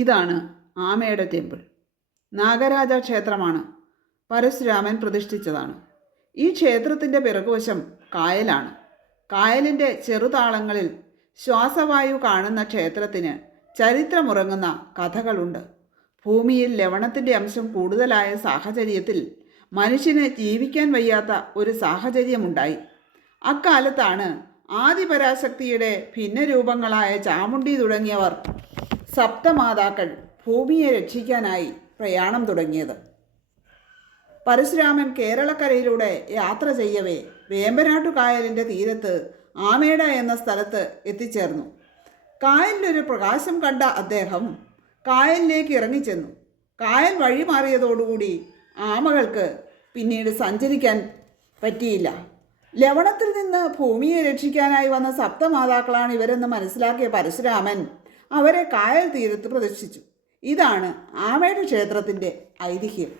ഇതാണ് ആമയുടെ ടെമ്പിൾ. നാഗരാജ ക്ഷേത്രമാണ്. പരശുരാമൻ പ്രതിഷ്ഠിച്ചതാണ്. ഈ ക്ഷേത്രത്തിൻ്റെ പിറകുവശം കായലാണ്. കായലിൻ്റെ ചെറുതാളങ്ങളിൽ ശ്വാസവായു കാണുന്ന ക്ഷേത്രത്തിന് ചരിത്രമുറങ്ങുന്ന കഥകളുണ്ട്. ഭൂമിയിൽ ലവണത്തിൻ്റെ അംശം കൂടുതലായ സാഹചര്യത്തിൽ മനുഷ്യന് ജീവിക്കാൻ വയ്യാത്ത ഒരു സാഹചര്യമുണ്ടായി. അക്കാലത്താണ് ആദിപരാശക്തിയുടെ ഭിന്നരൂപങ്ങളായ ചാമുണ്ഡി തുടങ്ങിയവർ സപ്തമാതാക്കൾ ഭൂമിയെ രക്ഷിക്കാനായി പ്രയാണം തുടങ്ങിയത്. പരശുരാമൻ കേരളക്കരയിലൂടെ യാത്ര ചെയ്യവേ വേമ്പനാട്ടു കായലിൻ്റെ തീരത്ത് ആമേട എന്ന സ്ഥലത്ത് എത്തിച്ചേർന്നു. കായലിലൊരു പ്രകാശം കണ്ട അദ്ദേഹം കായലിലേക്ക് ഇറങ്ങിച്ചെന്നു. കായൽ വഴി മാറിയതോടുകൂടി ആമകൾക്ക് പിന്നീട് സഞ്ചരിക്കാൻ പറ്റിയില്ല. ലവണത്തിൽ നിന്ന് ഭൂമിയെ രക്ഷിക്കാനായി വന്ന സപ്തമാതാക്കളാണ് ഇവരെന്ന് മനസ്സിലാക്കിയ പരശുരാമൻ അവരെ കായൽ തീരത്ത് പ്രതിഷ്ഠിച്ചു. ഇതാണ് ആമയുടെ ക്ഷേത്രത്തിൻ്റെ ഐതിഹ്യം.